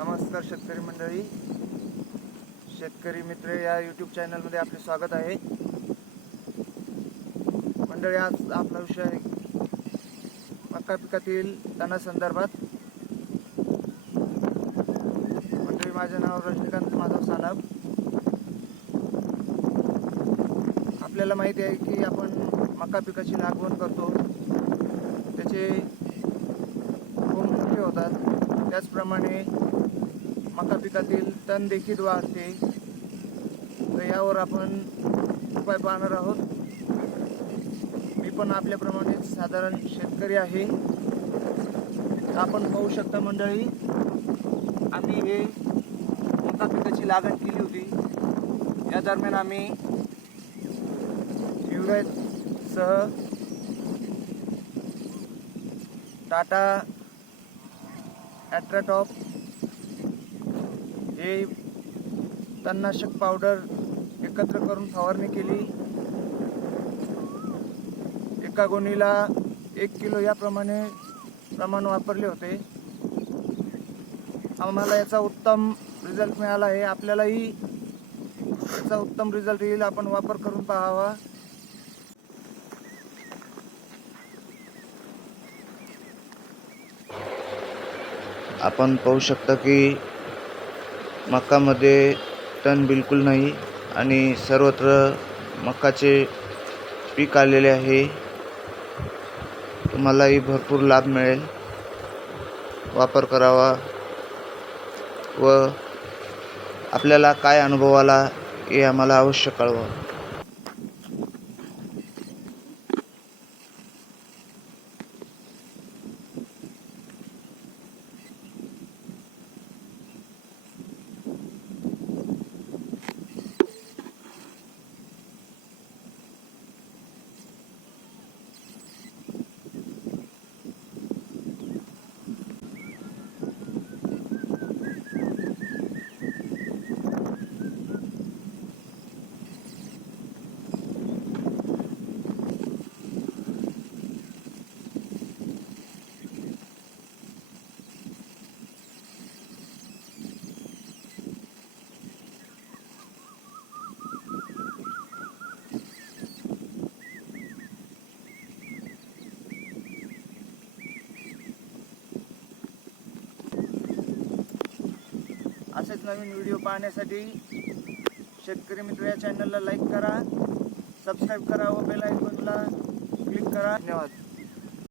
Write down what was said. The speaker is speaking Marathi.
नमस्कार शेतकरी मंडळी. शेतकरी मित्र या यूट्यूब चॅनलमध्ये आपले स्वागत आहे. मंडळी आज आपला विषय आहे मका पिकातील तणासंदर्भात. मंडळी माझे नाव रजनीकांत माधव सालाब आपल्याला माहिती आहे की आपण मका पिकाची लागवण करतो. त्याचे खूप मोठे होतात. त्याचप्रमाणे मका पिकातील तण देखील वाढते. तर यावर आपण उपाय पाहणार आहोत. मी पण आपल्याप्रमाणे साधारण शेतकरी आहे. आपण पाहू शकता मंडळी आम्ही हे मका पिकाची लागण केली होती. या दरम्यान आम्ही सह टाटा ॲट्राटॉप हे तणनाशक पावडर एकत्र करून फवारणी केली. एका गोणीला एक किलो याप्रमाणे प्रमाण वापरले होते. आम्हाला याचा उत्तम रिझल्ट मिळाला आहे. आपल्यालाही याचा उत्तम रिझल्ट येईल. आपण वापर करून पाहावा. आपण पाहू शकता की मक्कामध्ये तण बिलकुल नाही आणि सर्वत्र मक्काचे पीक आलेले आहे. तुम्हालाही भरपूर लाभ मिळेल. वापर करावा व आपल्याला काय अनुभव आला हे आम्हाला अवश्य कळवा. असेच नवीन व्हिडिओ पाहण्यासाठी शेतकरी मित्र या चॅनलला लाईक करा सबस्क्राईब करा व बेल आयकॉनला क्लिक करा. धन्यवाद.